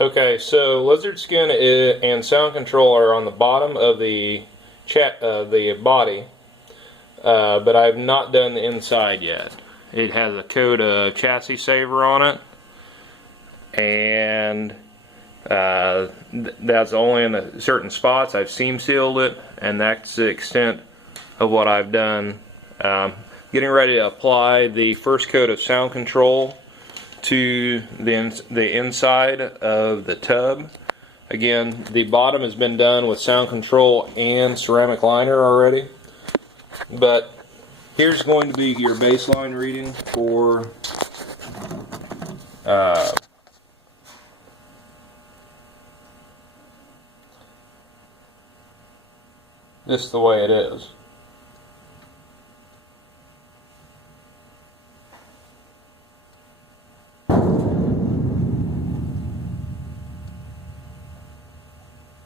Okay, so Lizardskin and sound control are on the bottom of the body, but I've not done the inside yet. It has a coat of chassis saver on it, and that's only in the certain spots. I've seam sealed it, and that's the extent of what I've done. Getting ready to apply the first coat of sound control to the inside of the tub. Again, the bottom has been done with sound control and ceramic liner already, but here's going to be your baseline reading for just the way it is.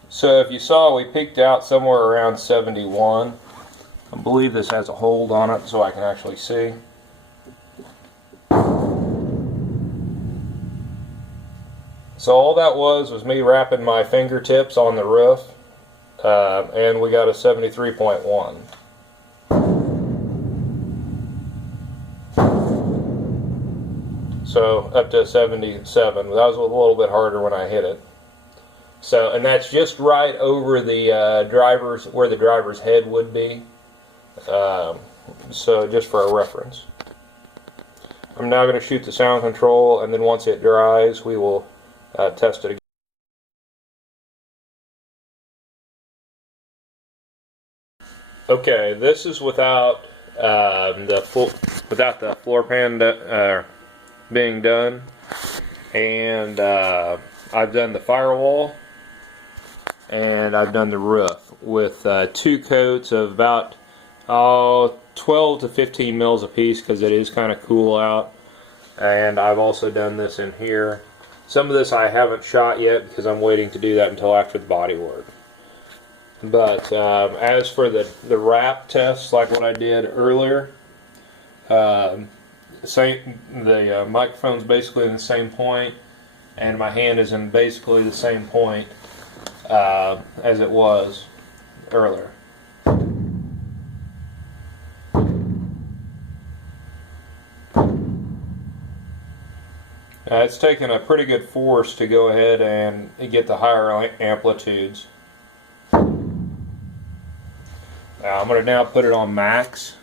So if you saw, we peaked out somewhere around 71. I believe this has a hold on it so I can actually see. So all that was me wrapping my fingertips on the roof, and we got a 73.1. So up to 77. That was a little bit harder when I hit it. So, and that's just right over the driver's, where the driver's head would be. So just for a reference. I'm now going to shoot the sound control, and then once it dries, we will test it again. Okay, this is without the floor pan being done, and I've done the firewall. And I've done the roof with 2 coats of about 12 to 15 mils a piece, because it is kind of cool out. And I've also done this in here. Some of this I haven't shot yet because I'm waiting to do that until after the body work. But as for the wrap test, like what I did earlier, the microphone's basically in the same point, and my hand is in basically the same point as it was earlier. It's taken a pretty good force to go ahead and get the higher amplitudes. I'm going to now put it on max,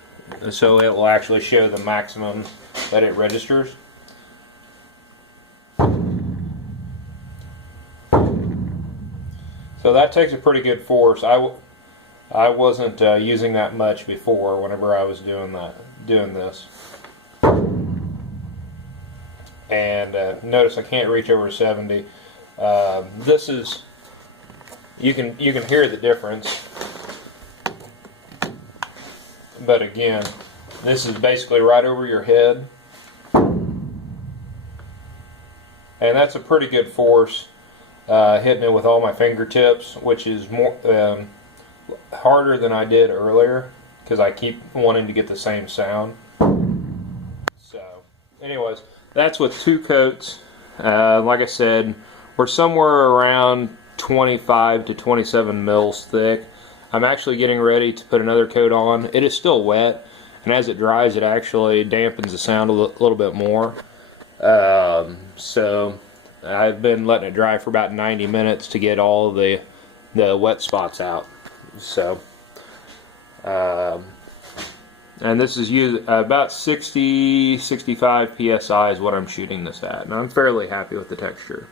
so it will actually show the maximum that it registers. So that takes a pretty good force. I wasn't using that much before whenever I was doing this. And notice I can't reach over 70. This is, you can hear the difference. But again, this is basically right over your head. And that's a pretty good force. Hitting it with all my fingertips, which is more harder than I did earlier because I keep wanting to get the same sound. So anyways, that's with 2 coats. Like I said, we're somewhere around 25 to 27 mils thick. I'm actually getting ready to put another coat on. It is still wet, and as it dries it actually dampens the sound a little bit more. So I've been letting it dry for about 90 minutes to get all of the wet spots out. So, and this is about 60-65 psi is what I'm shooting this at, and I'm fairly happy with the texture.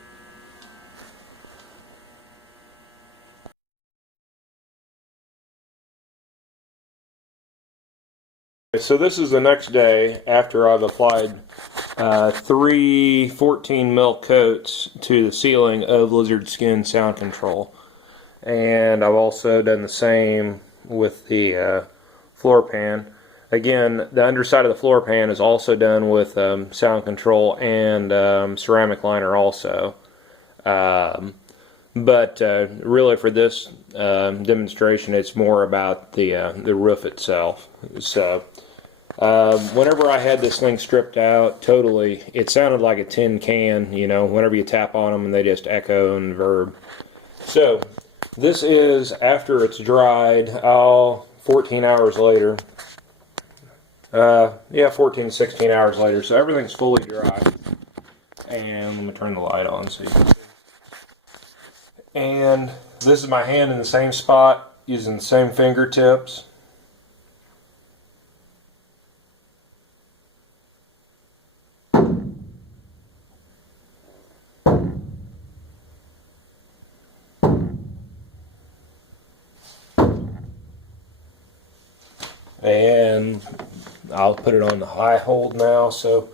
So this is the next day after I've applied 3 14 mil coats to the ceiling of Lizardskin sound control, and I've also done the same with the floor pan. Again, the underside of the floor pan is also done with sound control and ceramic liner also. But really for this demonstration, it's more about the roof itself. So Whenever I had this thing stripped out totally, it sounded like a tin can, you know, whenever you tap on them and they just echo and verb. So, this is after it's dried, 14 hours later. Yeah, 14, 16 hours later. So everything's fully dry. And let me turn the light on so you can see. And this is my hand in the same spot, using the same fingertips. And I'll put it on the high hold now, so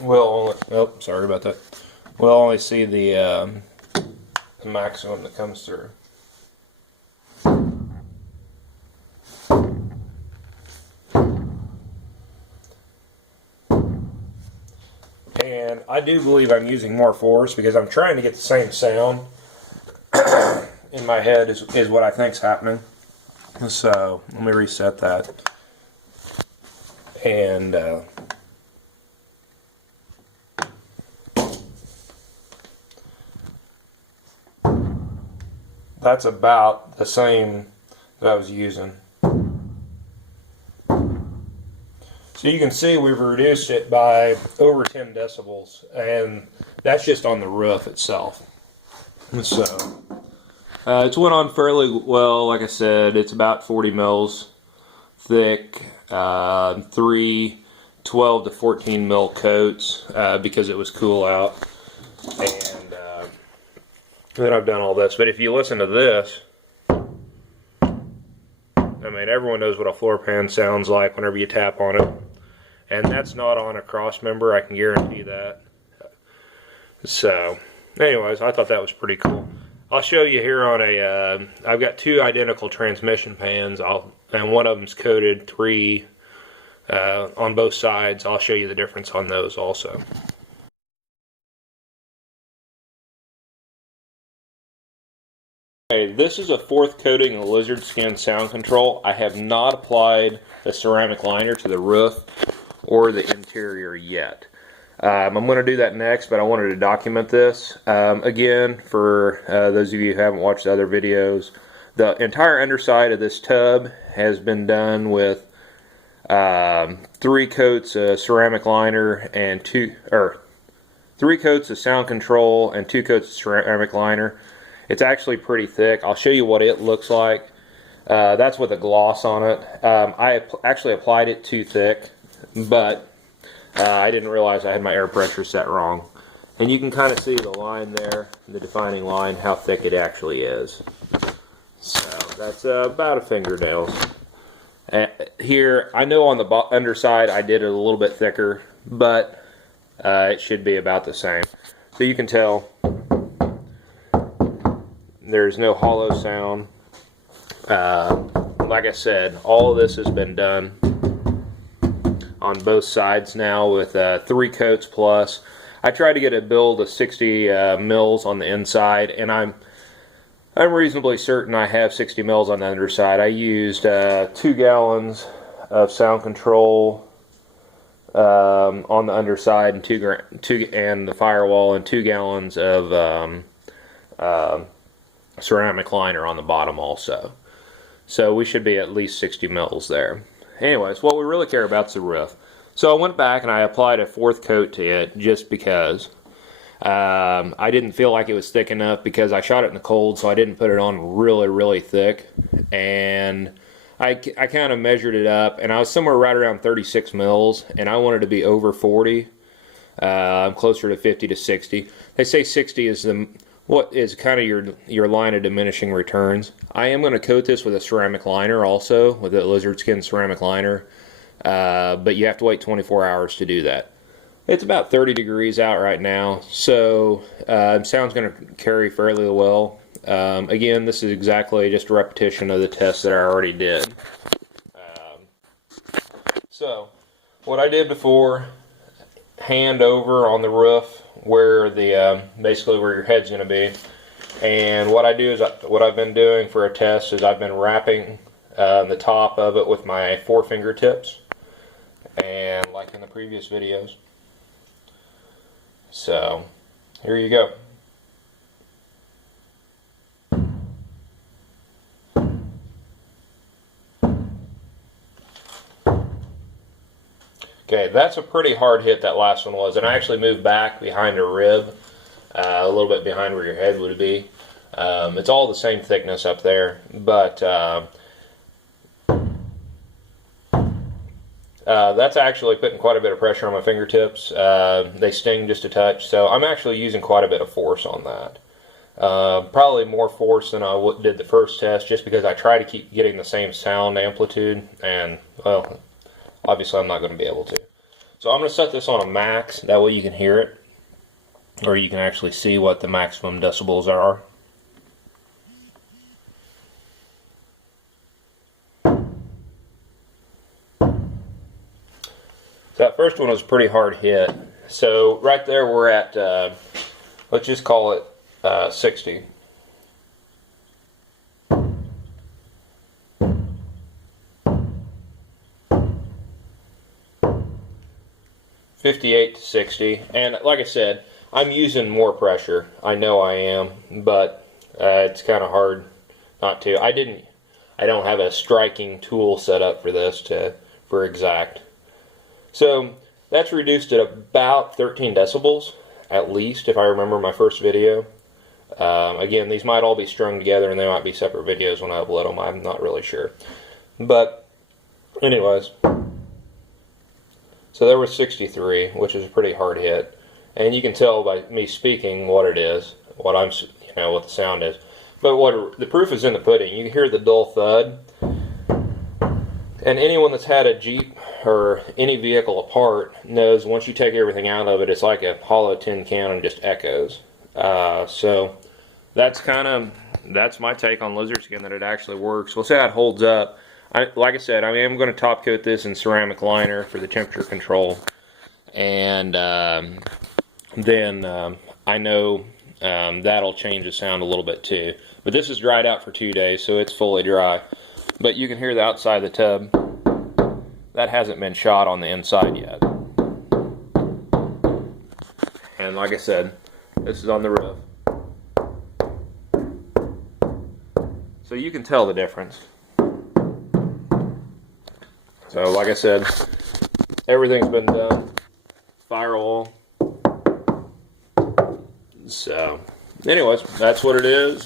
we'll only, oh, sorry about that. We'll only see the maximum that comes through. And I do believe I'm using more force because I'm trying to get the same sound in my head is what I think's happening. So let me reset that. And that's about the same that I was using. So you can see we've reduced it by over 10 decibels, and that's just on the roof itself. So it's went on fairly well. Like I said, it's about 40 mils thick, 3 12 to 14 mil coats because it was cool out. And then I've done all this. But if you listen to this, I mean, everyone knows what a floor pan sounds like whenever you tap on it. And that's not on a cross member, I can guarantee that. So, anyways, I thought that was pretty cool. I'll show you here on a, I've got two identical transmission pans, and one of them's coated 3 on both sides. I'll show you the difference on those also. Okay, this is a 4th coating of Lizardskin sound control. I have not applied the ceramic liner to the roof or the interior yet. I'm going to do that next, but I wanted to document this. Again, for those of you who haven't watched the other videos, the entire underside of this tub has been done with 3 coats of ceramic liner and 3 coats of sound control and 2 coats of ceramic liner. It's actually pretty thick. I'll show you what it looks like. That's with a gloss on it. I actually applied it too thick, but I didn't realize I had my air pressure set wrong. And you can kind of see the line there, the defining line, how thick it actually is. So that's about a fingernail. Here, I know on the underside I did it a little bit thicker, but it should be about the same. So you can tell there's no hollow sound. Like I said, all of this has been done on both sides now with 3 coats plus. I tried to get a build of 60 mils on the inside, and I'm reasonably certain I have 60 mils on the underside. I used 2 gallons of sound control on the underside, and and the firewall, and 2 gallons of ceramic liner on the bottom also. So we should be at least 60 mils there. Anyways, what we really care about is the roof. So I went back and I applied a 4th coat to it just because. I didn't feel like it was thick enough because I shot it in the cold, so I didn't put it on really, really thick. And I kind of measured it up, and I was somewhere right around 36 mils, and I wanted to be over 40. I'm closer to 50 to 60. They say 60 is what is kind of your line of diminishing returns. I am going to coat this with a ceramic liner also, with a Lizardskin ceramic liner, but you have to wait 24 hours to do that. It's about 30 degrees out right now, so sound's going to carry fairly well. Again, this is exactly just a repetition of the test that I already did. So, what I did before, hand over on the roof where the basically where your head's going to be. And what I do is what I've been doing for a test is I've been wrapping the top of it with my 4 fingertips, and like in the previous videos. So here you go. Okay, that's a pretty hard hit, that last one was, and I actually moved back behind a rib, a little bit behind where your head would be. It's all the same thickness up there, but that's actually putting quite a bit of pressure on my fingertips. They sting just a touch, so I'm actually using quite a bit of force on that. Probably more force than I did the first test, just because I try to keep getting the same sound amplitude, and, well, obviously I'm not going to be able to. So I'm going to set this on a max, that way you can hear it, or you can actually see what the maximum decibels are. So that first one was a pretty hard hit. So right there we're at, let's just call it 60. $58 to $60, and like I said, I'm using more pressure. I know I am, but it's kind of hard not to. I don't have a striking tool set up for this for exact. So that's reduced at about 13 decibels, at least, if I remember my first video. Again, these might all be strung together, and they might be separate videos when I upload them. I'm not really sure. But anyways, so there was 63, which is a pretty hard hit, and you can tell by me speaking what it is, what the sound is. But the proof is in the pudding. You can hear the dull thud, and anyone that's had a Jeep or any vehicle apart knows once you take everything out of it, it's like a hollow tin can and just echoes. So that's my take on Lizardskin, that it actually works. We'll see how it holds up. Like I said, I am going to top coat this in ceramic liner for the temperature control, and then I know that'll change the sound a little bit too. But this is dried out for 2 days, so it's fully dry. But you can hear the outside of the tub. That hasn't been shot on the inside yet. And like I said, this is on the roof. So you can tell the difference. So like I said, everything's been done. Firewall. So anyways, that's what it is.